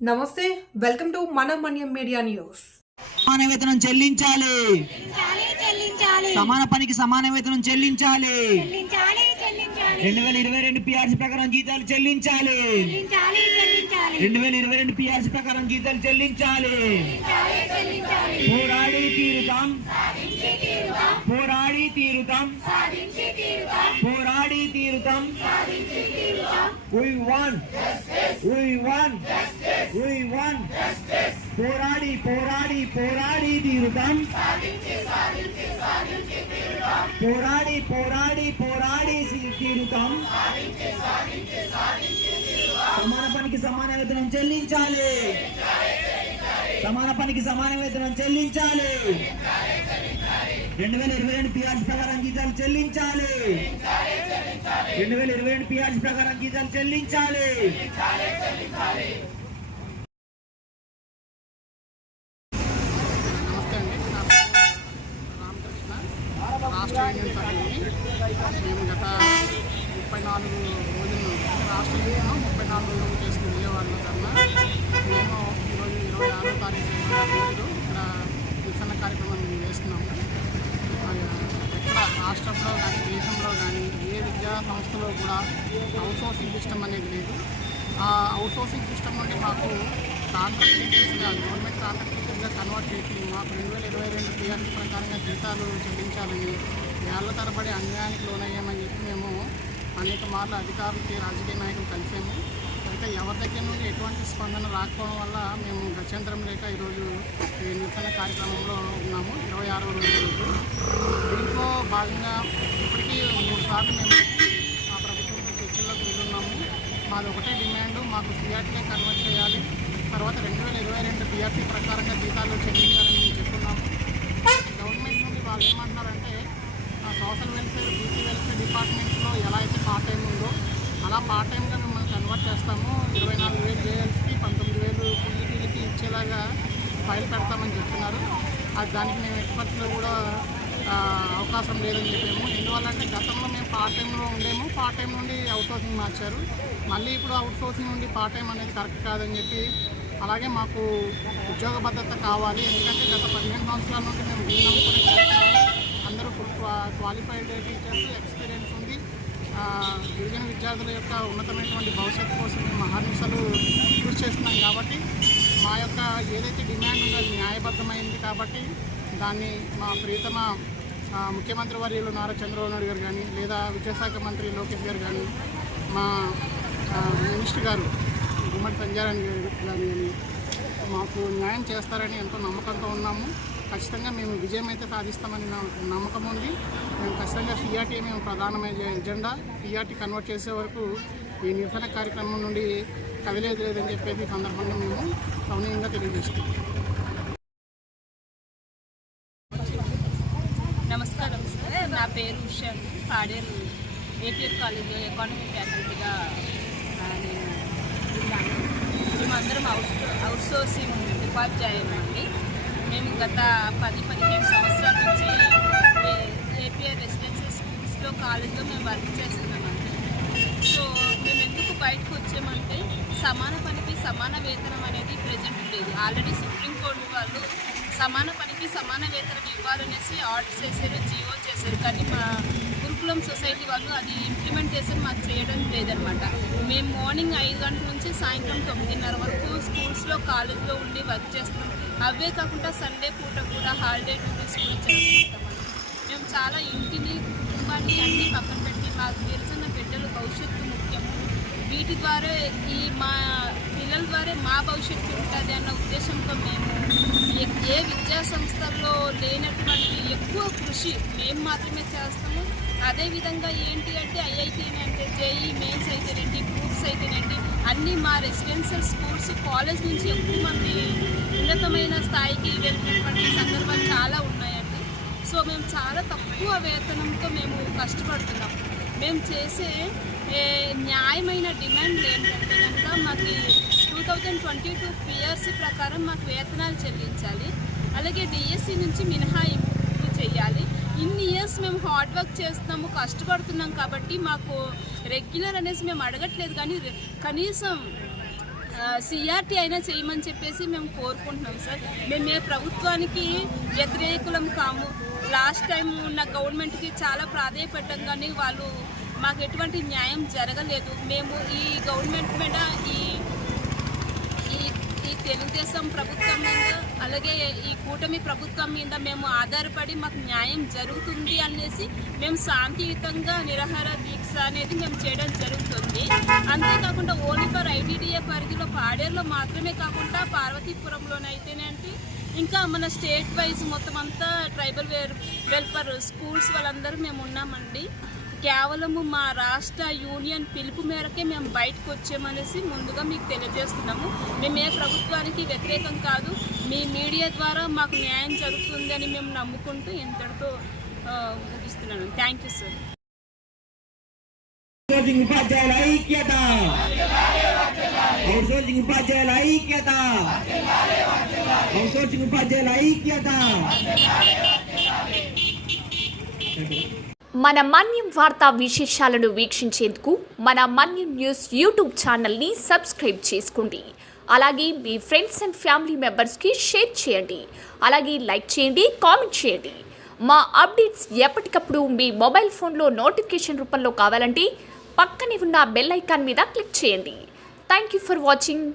నమస్తే, welcome to మన మన్యం media news. సమాన వేతనం చెల్లించాలి, సమాన పనికి సమాన వేతనం చెల్లించాలి, 2022 పిఆర్సీ ప్రకారం జీతాలు చెల్లించాలి, 2022 పిఆర్సీ ప్రకారం జీతాలు చెల్లించాలి. పోరాడి తీరుతాం, పోరాడి తీరుతాం, పోరాడి తీరుతాం. We want, we want, we want. పోరాడి పోరాడి పోరాడి తీరుతాం, పోరాడి పోరాడి పోరాడి తీరుతాం. సమాన పనికి సమాన వేతనం చెల్లించాలి, సమాన పనికి సమాన వేతనం చెల్లించాలి, 2022 పిఆర్సీ ప్రకారం జీతాలు చెల్లించాలి, 2022 పిఆర్సీ ప్రకారం జీతాలు చెల్లించాలి. రాష్ట్ర యూనియన్ తరఫున మేము గత 34 రోజులు రాష్ట్ర యూనియన్ 34 రోజులు చేస్తున్న విజయవాడలో కన్నా మేము ఈరోజు 26వ తారీఖు రోజు ఇక్కడ నిరసన కార్యక్రమం చేస్తున్నాము. ఎక్కడ రాష్ట్రంలో కానీ దేశంలో కానీ ఏ విద్యా సంస్థలో కూడా అవుట్సోర్సింగ్ సిస్టమ్ అనేది లేదు. ఆ అవుట్సోర్సింగ్ సిస్టమ్ నుండి మాకు కాంట్రాక్ట్ టీచర్స్గా గవర్నమెంట్ కాంట్రాక్ట్ టీచర్స్గా కన్వర్ట్ చేసి మాకు 2022 పిఆర్సీ ప్రకారంగా జీతాలు చెల్లించాలని ఏళ్ల తరబడి అన్యాయానికి లోనయ్యామని చెప్పి మేము అనేక మార్లు అధికారులకి రాజకీయ నాయకులు కలిసాము. అయితే ఎవరి దగ్గర నుండి ఎటువంటి స్పందన రాకపోవడం వల్ల మేము గత్యంతరం లేక ఈరోజు ఈ నిరసన కార్యక్రమంలో ఉన్నాము. 26వ రోజు దీంట్లో భాగంగా ఇప్పటికీ 3 సార్లు మేము మా ప్రభుత్వంతో చర్చల్లోకి వెళ్తున్నాము. మాది ఒకటే డిమాండ్, మాకు సిఆర్టీగా కన్వర్ట్ చేయాలి, తర్వాత 2022 పిఆర్సీ ప్రకారంగా జీతాలు చెల్లించాలని మేము చెప్తున్నాము. గవర్నమెంట్ నుండి వాళ్ళు ఏమంటున్నారంటే సోషల్ వెల్ఫేర్, బీసీ వెల్ఫేర్ డిపార్ట్మెంట్లో ఎలా అయితే పార్ట్ టైం ఉందో అలా పార్ట్ టైంగా మిమ్మల్ని కన్వర్ట్ చేస్తాము, 24,000 జేఎల్స్కి 19,000 పుల్లిటీలకి ఇచ్చేలాగా ఫైల్ పెడతామని చెప్తున్నారు. దానికి మేము ఎక్స్పర్ట్లో కూడా అవకాశం లేదని చెప్పాము. ఎందువల్లంటే గతంలో మేము పార్ట్ టైంలో ఉండేము, పార్ట్ టైం నుండి అవుట్సోర్సింగ్ మార్చారు, మళ్ళీ ఇప్పుడు అవుట్సోర్సింగ్ నుండి పార్ట్ టైం అనేది కరెక్ట్ కాదని చెప్పి, అలాగే మాకు ఉద్యోగ భద్రత కావాలి. ఎందుకంటే గత 15 సంవత్సరాల నుండి మేము దీన్ని నమ్ముకొని చేస్తున్నాము. అందరూ క్వాలిఫైడ్ టీచర్స్, ఎక్స్పీరియన్స్ ఉంది. గిరిజన విద్యార్థుల యొక్క ఉన్నతమైనటువంటి భవిష్యత్తు కోసం మేము అహర్నిశలు కృషి చేస్తున్నాం. కాబట్టి మా యొక్క ఏదైతే డిమాండ్ ఉందో అది న్యాయబద్ధమైంది. కాబట్టి దాన్ని మా ప్రియతమ ముఖ్యమంత్రి వర్యులు నారా చంద్రబాబు నాయుడు గారు కానీ, లేదా విద్యాశాఖ మంత్రి లోకేష్ గారు కానీ, మా మినిస్టర్ గారు గుమ్మడి సంజయ్ గారు కానీ మాకు న్యాయం చేస్తారని ఎంతో నమ్మకంతో ఉన్నాము. ఖచ్చితంగా మేము విజయం అయితే సాధిస్తామని నమ్మకం ఉంది. మేము ఖచ్చితంగా సిఆర్టీ మేము ప్రధానమైన ఎజెండా, సిఆర్టీ కన్వర్ట్ చేసే వరకు ఈ నిరసన కార్యక్రమం నుండి కదిలేదు లేదని చెప్పేసి సందర్భంగా మేము సౌనీయంగా తెలియజేస్తున్నాం. నమస్కారం సార్, నా పేరు ఉషా, పాడేరు ఏపీఎఫ్ కాలేజ్లో ఎకానమీ ఫ్యాకల్టీగా నేను ఉన్నాను. మేమందరం అవుట్సోర్సింగ్ డిపార్ట్ అయ్యామండి. మేము గత 10-15 సంవత్సరాల నుంచి ఏపీఆర్ రెసిడెన్షియల్ స్కూల్స్లో కాలేజ్లో మేము వర్క్ చేస్తున్నామండి. సో మేము ఎందుకు బయటకు వచ్చామంటే సమాన పనికి సమాన వేతనం అనేది ప్రజెంట్ లేదు. ఆల్రెడీ సుప్రీంకోర్టు వాళ్ళు సమాన పనికి సమాన వేతనం ఇవ్వాలనేసి ఆర్డర్ చేశారు, జీవో చేశారు. కానీ మా గురుకులం సొసైటీ వాళ్ళు అది ఇంప్లిమెంటేషన్ మాకు చేయడం లేదనమాట. మేము మార్నింగ్ 5 గంటల నుంచి సాయంత్రం 9:30 వరకు స్కూల్స్లో కాలేజ్లో ఉండి వర్క్ చేస్తున్నాం. అవే కాకుండా సండే పూట కూడా హాలిడే డ్యూటీస్ కూడా చేస్తుంటామండి. మేము చాలా ఇంటిని, కుటుంబాన్ని అన్నీ పక్కన పెట్టి మాకు గిరిజన బిడ్డలు భవిష్యత్తు ముఖ్యము, వీటి ద్వారా ఈ మా పిల్లల ద్వారా మా భవిష్యత్తు ఉంటుంది అన్న ఉద్దేశంతో మేము ఏ విద్యా సంస్థల్లో లేనటువంటి ఎక్కువ కృషి మేము మాత్రమే చేస్తాము. అదేవిధంగా ఏంటి అంటే ఐఐటీనంటే, జేఈ మెయిన్స్ అయితేనేంటి, గ్రూప్స్ అయితేనేంటి, అన్నీ మా రెసిడెన్షియల్ స్కూల్స్, కాలేజ్ నుంచి ఎక్కువ మంది ఉన్నతమైన స్థాయికి వెళ్ళినటువంటి సందర్భాలు చాలా ఉన్నాయండి. సో మేము చాలా తక్కువ వేతనంతో మేము కష్టపడుతున్నాం. మేము చేసే న్యాయమైన డిమాండ్లు ఏంటంటే కనుక మాకు 2022 పిఆర్సీ ప్రకారం మాకు వేతనాలు చెల్లించాలి, అలాగే డిఎస్సి నుంచి మినహాయింపు చేయాలి. ఇన్ని ఇయర్స్ మేము హార్డ్ వర్క్ చేస్తున్నాము, కష్టపడుతున్నాం. కాబట్టి మాకు రెగ్యులర్ అనేసి మేము అడగట్లేదు, కానీ కనీసం సిఆర్టీ అయినా చేయమని చెప్పేసి మేము కోరుకుంటున్నాం సార్. మేము ఏ ప్రభుత్వానికి వ్యతిరేకులం కాము. లాస్ట్ టైం ఉన్న గవర్నమెంట్కి చాలా ప్రాధాన్యపడ్డాం కానీ వాళ్ళు మాకు ఎటువంటి న్యాయం జరగలేదు. మేము ఈ గవర్నమెంట్ మీద ఈ తెలుగుదేశం ప్రభుత్వం మీద అలాగే ఈ కూటమి ప్రభుత్వం మీద మేము ఆధారపడి మాకు న్యాయం జరుగుతుంది అనేసి మేము శాంతియుతంగా నిరాహార దీక్ష అనేది మేము చేయడం జరుగుతుంది. అంతేకాకుండా ఓన్లీ ఫర్ ఐటీడీఏ పరిధిలో పాడేరులో మాత్రమే కాకుండా పార్వతీపురంలోనైతేనేంటి ఇంకా మన స్టేట్ వైజ్ మొత్తం అంతా ట్రైబల్ వెల్ఫేర్ స్కూల్స్ వాళ్ళందరూ మేము ఉన్నామండి. కేవలము మా రాష్ట్ర యూనియన్ పిలుపు మేరకే మేము బయటకు వచ్చామనేసి ముందుగా మీకు తెలియజేస్తున్నాము. మేము ఏ ప్రభుత్వానికి వ్యతిరేకం కాదు. మీ మీడియా ద్వారా మాకు న్యాయం జరుగుతుందని మేము నమ్ముకుంటూ ఇంతటితో ముగిస్తున్నాను. Thank you sir. ఉపాధ్యాయుల ఐక్యత, అవుట్సోర్సింగ్ ఉపాధ్యాయుల ఐక్యత, అవుట్సోర్సింగ్ ఉపాధ్యాయుల ఐక్యత. మన మన్యం వార్తా విశేషాలను వీక్షించేందుకు మన మన్యం న్యూస్ యూట్యూబ్ ఛానల్ని సబ్స్క్రైబ్ చేసుకోండి. అలాగే మీ ఫ్రెండ్స్ అండ్ ఫ్యామిలీ మెంబర్స్కి షేర్ చేయండి. అలాగే లైక్ చేయండి, కామెంట్ చేయండి. మా అప్డేట్స్ ఎప్పటికప్పుడు మీ మొబైల్ ఫోన్లో నోటిఫికేషన్ రూపంలో కావాలంటే పక్కనే ఉన్న బెల్ ఐకాన్ మీద క్లిక్ చేయండి. Thank you for watching.